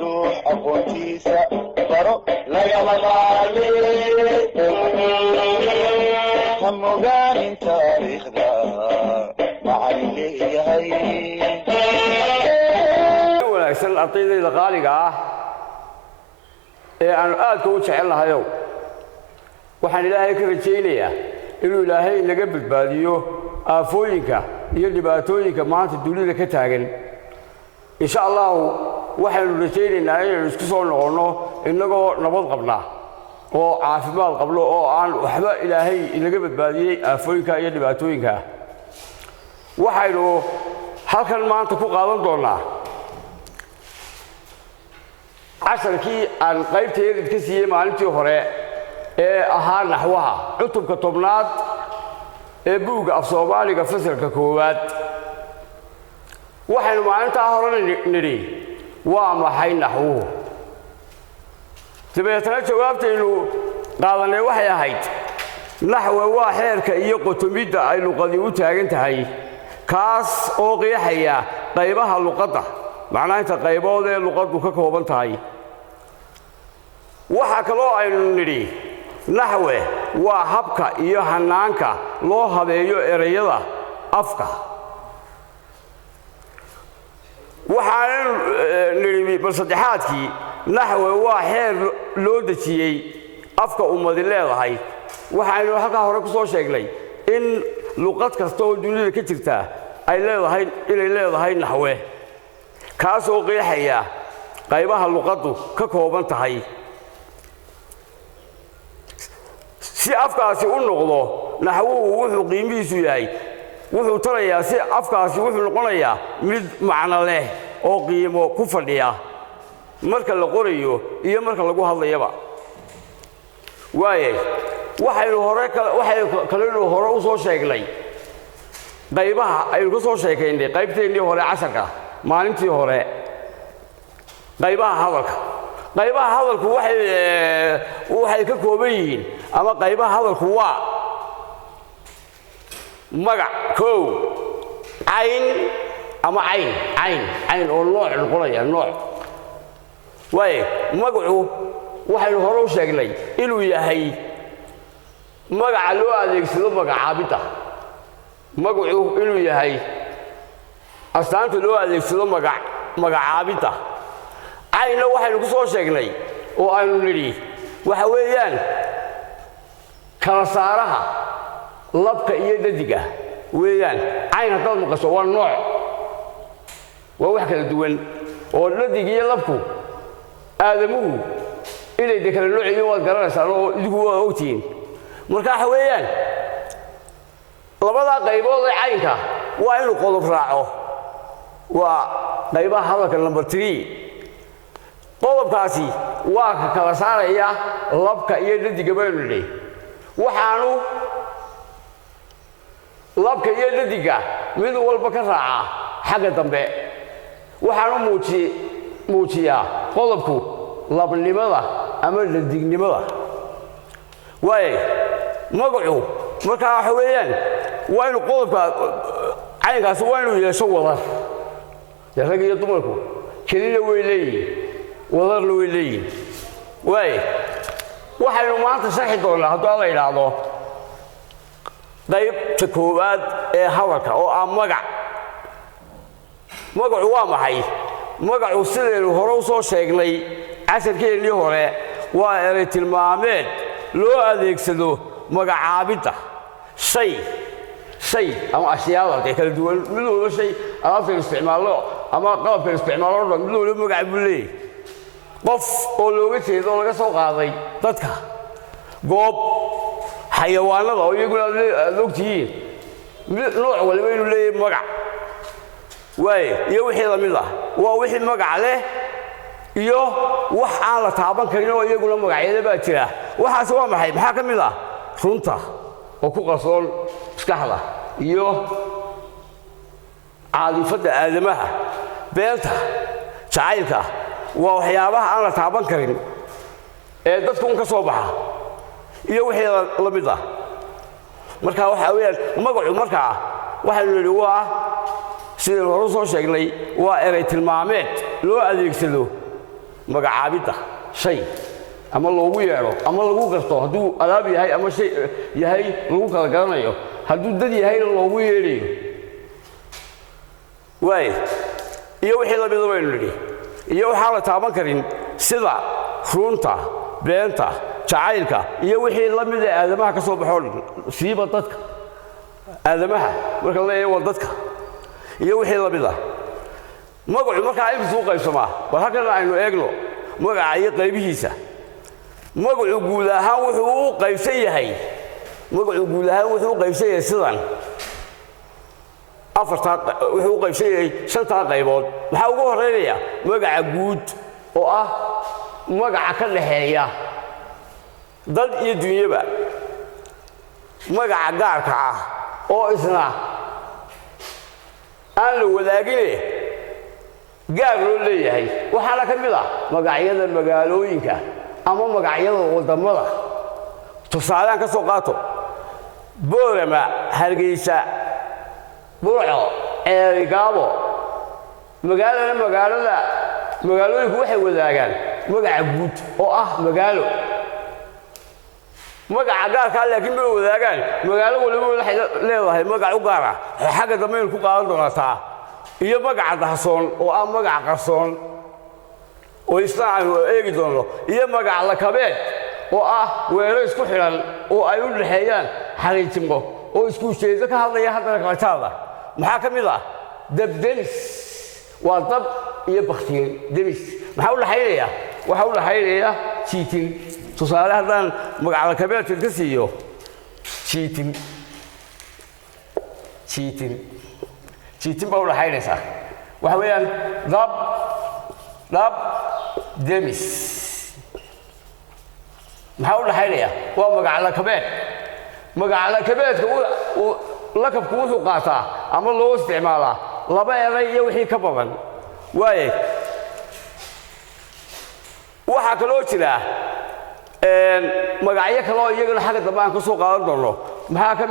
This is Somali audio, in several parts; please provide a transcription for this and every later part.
ruux aqoontiisa baro lagama maarmin ha mogaanin taariikhda macallin leeyahay wanaagsan ardayda qaaliga ah ee aan aad u jecelahay waxaan ilaahay ka rajaynayaa inuu ilaahay naga badbaadiyo aafooyinka iyo dhibaatooyinka maanta dunida ka taagan insha Allah waxaanu rajaynaynaa inaynu isku soo noqono inagoo nabad qabna oo caafimaad qabno oo aan waxba ilaahay inaga badbaadiyay aafooyinka iyo dhibaatooyinka waxaynu halkan maanta ku qaadan doonaa casharkii aan qaybteeda ka siiyay maalintii hore ee ahaa naxwaha cutubka tobnaad ee buugga af Soomaaliga fasalka koowaad waxaynu maalinta hore nidhi waa maxay naxwuhu dabeetana jawaabtaynu qaadanay waxay ahayd naxwa waa xeerka iyo qotomidda ay luqadii u taagan tahay kaas oo qeexaya qaybaha luqadda macnaha inta qaybood ee luqaddu ka kooban tahay waxa kaloo aynu nidhi naxwe waa habka iyo hanaanka loo habeeyo erayada afka waxaan nidhi bal saddexaadkii naxwe waa xeer loo dejiyey afka ummadi leedahay waxaanu halka hore ku soo sheegnay in luqad kasta oo dunida ka jirta ay leedahay naxwe kaas oo qeexaya qaybaha luqaddu ka kooban tahay si afkaasi u noqdo naxwuhu wuxuu qiimihiisu yahay wuxuu tarayaa si afkaasi wuxuu noqonayaa mid macno leh oo qiimo ku fadhiya marka la qorayo iyo marka lagu hadlayaba waxaynu hore u soo sheegnay qaybaha aynu ka soo sheekaynay qaybteennii hore casharka maalintii hore qaybaha hadalku waxay ka kooban yihiin ama qaybaha hadalku waa magac koow cayn ama cayn oo nooc noqonaya nooc magacu waxaynu hore u sheegnay inuu yahay magaca loo adeegsado magacaabidda magacu inuu yahay astaanta loo adeegsado magacaabidda caynna waxaynu ku soo sheegnay oo aynu nidhi waxa weeyaan kala saaraha labka iyo dhadiga weeyaan cayn haddaad maqasho waa nooc waa wax kala duwan oo dhadiga iyo labku aadamuhu inay kala nooc yihiin waad garanaysaan oo idigu waa ogtihiin marka waxa weeyaan labada qaybood ee caynka waa inuu qodob raaco waa qaybaha hadalka number 3 qodobkaasi waa ka kala saaraya labka iyo dhadiga baynu nidhi waxaanu labka iyo dhadiga mid walba ka raaca xagga dambe waxaanu muujiyaa qodobku labnimada ama dhadignimada magacu markaa waxa weeyaan waa inuu qodobka caynkaasi waa inuu yeesho wadar rag iyo dumarku kelina way leeyihiin wadarna way leeyihiin waxaynu maanta sharxi doonaa hadduu la yidhaahdo qaybta koowaad ee hadalka oo ah magacu waa maxay magacu sidaynu hore u soo sheegnay casharkeennii hore waa eray tilmaameed loo adeegsado magacaabidda shay ama ashyaada kala duwan mid walba shay alaabtaynu isticmaalno ama qalabkaynu isticmaalno dhan mid walba magac buu leeyahay qof oo looga jeedo oo laga soo qaaday dadka goob xayawaanada oo iyaguna aad ogtihiin nooc walba inuu leeyahay magac iyo wixii la mid ah waa wixii magac leh iyo wax aan la taaban karin oo iyaguna magacyada baa jira waxaas waa maxay maxaa ka mid ah runta oo ku qarsoon maskaxda iyo caadifadda aadamaha beenta jacaylka waa waxyaabaha aan la taaban karin ee dadku ka soo baxa iyo wixii la mid ah marka waxa weeyaan magacu markaa waxaynu nidhi waa sidaynu hore soo sheegnay waa eray tilmaameed loo adeegsado magacaabidda shay ama loogu yeero ama lagu garto hadduu alaab yahay ama shay yahay lagu kala garanayo hadduu dad yahayna loogu yeerayo waay iyo wixii la mid ah baynu nidhi iyo waxaan la taaban karin sida runta beenta jacaylka iyo wixii la mid ah aadamaha ka soo baxo siiba dadka aadamaha marka la eego dadka iyo wixii la mid ah magacu markaa ay soo qaybsamaa bal halkan aynu eegno magaca iyo qaybihiisa magacu guud ahaan wuxuu u qaybsan yahay magacu guud ahaan wuxuu u qaybsan yahay sidan afarta wuxuu u qaybsan yahay shanta qaybood waxa ugu horeeya magaca guud oo ah magaca ka dhaxeeya dad iyo dunyaba magaca gaarka ah oo isna aan la wadaagin gaar loo leeyahay waxaana ka mid ah magacyada magaalooyinka ama magacyada wadamada tusaalaan ka soo qaato Boorama Hargeysa Burco Ceelgaabo magaalooyinku waxay wadaagaan magaca guud oo ah magaalo magaca gaarka laakiin ma wadaagaan magaalo waliba waxay leedahay magac u gaar ah xagga dambe ku qaadan doontaa iyo magaca dahsoon oo ah magac qarsoon oo islaan eegi doono iyo magac la kabeed oo ah weero isku xiran oo ay u dhaxeeyaan xariijimo oo isku sheedo ka hadlaya hadana kala taada maxaa ka mid ah dabdelis waa dab iyo bakhtiyay demis maxaa u dhaxeeya waxa u dhaxeeya jiitin tusaale haddaan magac la kabeed ka siiyo jiitin baa u dhaxeynaysa waxa weeyaan dab demis maxaa u dhaxeynaya waa magac la kabeedka lakabku wuxuu qaataa ama loo isticmaalaa laba eray iyo wixii ka badan waaye waxaa kaloo jira magacyo kale oo iyagana xagga dambe aan ka soo qaadan doono waxaa ka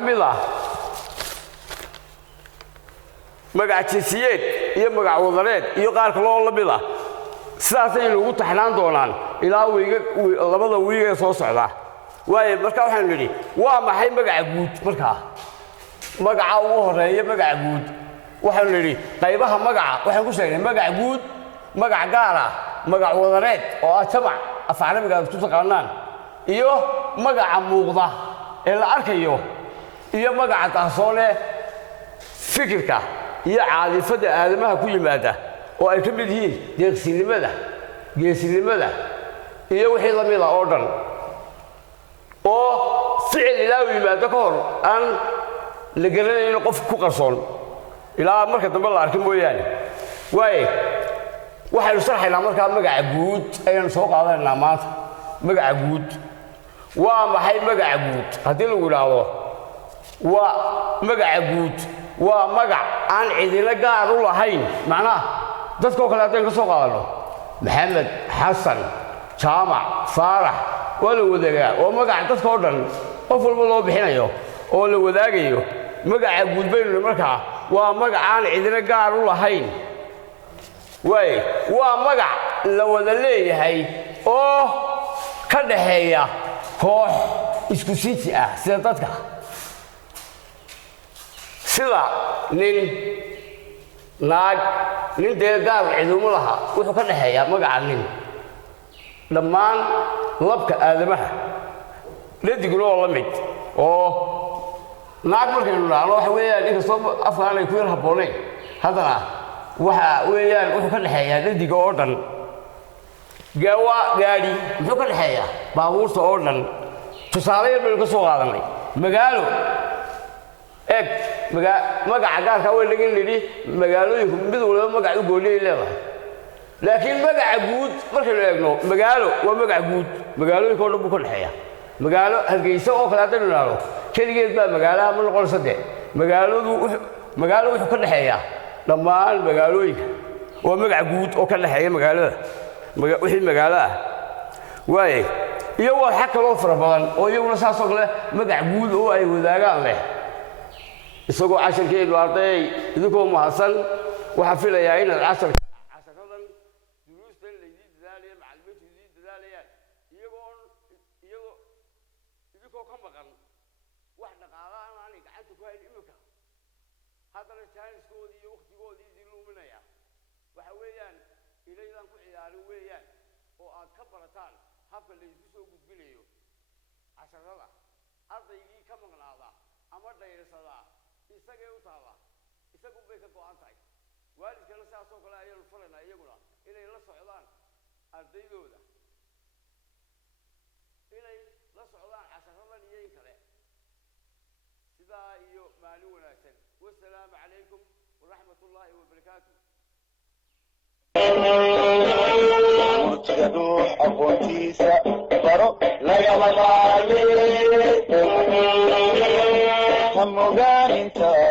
mid ah magac jinsiyeed iyo magac wadareed iyo qaar kale oo la mid ah sidaasay lagu taxnaan doonaan ilaa labada wiig ee soo socda waaye markaa waxaan nidhi waa maxay magaca guud markaa magaca ugu horeeya magaca guud waxaan nidhi qaybaha magaca waxaan ku sheegnay magac guud magac gaar ah magac wadareed oo ah jamac af carabiga aad ku taqaanaan iyo magaca muuqda ee la arkayo iyo magaca dahsoon ee fikirka iyo caadifada aadamaha ku yimaada oo ay ka mid yihiin deeqsinimada geesinimada iyo wixii la mid ah oo dhan oo ficil ilaa yimaado ka hor aan la garanayn qof ku qarsoon ilaa marka dambe la arkin mooyaane waaye waxaynu sharxaynaa markaa magaca guud ayaan soo qaadanaynaa maanta magaca guud waa maxay magaca guud haddii lagu yidhaahdo waa magaca guud waa magac aan cidina gaar u lahayn macnaha dadkoo kale haddaynu ka soo qaadano maxamed xasan jaamac faarax waa la wadaagaa oo magac dadka oo dhan qof walba loo bixinayo oo la wadaagayo magaca guud baynu markaa waa magac aan cidina gaar u lahayn waaye waa magac la wada leeyahay oo ka dhaxeeya koox isku siji ah sida dadka sida nin naag nin dee gaar cidumo laha wuxuu ka dhaxeeyaa magaca nin dhammaan labka aadamaha dhadiguna oo la mid oo naag markaynu dhahno waxa weeyaan inkastoo afkaan ay ku yar habboonayn haddana waxa weeyaan wuxuu ka dhaxeeyaa dhadiga oo dhan gaadhi muxuu ka dhaxeeyaa baabuurta oo dhan tusaale yar baynu ka soo qaadanay magaalo eeg magaca gaarka way laga nidhi magaalooyinku mid walba magac u gooniyay leedahay laakiin magaca guud markaynu eegno magaalo waa magac guud magaalooyinka oo dhan buu ka dhaxeeyaa magaalo Hargeysa oo kale haddaynu idhaahdo keligeed baa magaalaha ma noqonaysa dee magaalo wuxuu ka dhaxeeyaa dhammaan magaalooyinka waa magac guud oo ka dhaxeeya magaalada wixii magaalo ah waaye iyo waxa kaloo fara badan oo iyaguna saasoo kale magac guud oo ay wadaagaan leh isagoo casharkeedu arday idinkoo mahadsan waxaa filayaa inaad casharka haddana jaaniskoodii iyo wakhtigoodii idin luminaya waxa weeyaan inaydan ku ciyaarin weeyaan oo aad ka barataan habka laysku soo gudbinayo casharada ardaygii ka maqnaada ama dhayrsada isagay u taala isagu bay ka go'an tahay waalidkana saasoo kale ayaanu faraynaa iyaguna inay la socdaan ardaydooda inay la socdaan casaradan iyo in kale sidaa iyo maalin wanaagsan wasalaamu calaykum waraxmat ullaahi wabarakaatu murtiga dhuux aqoontiisa baro lagama maarme ha mogaanin taariikhda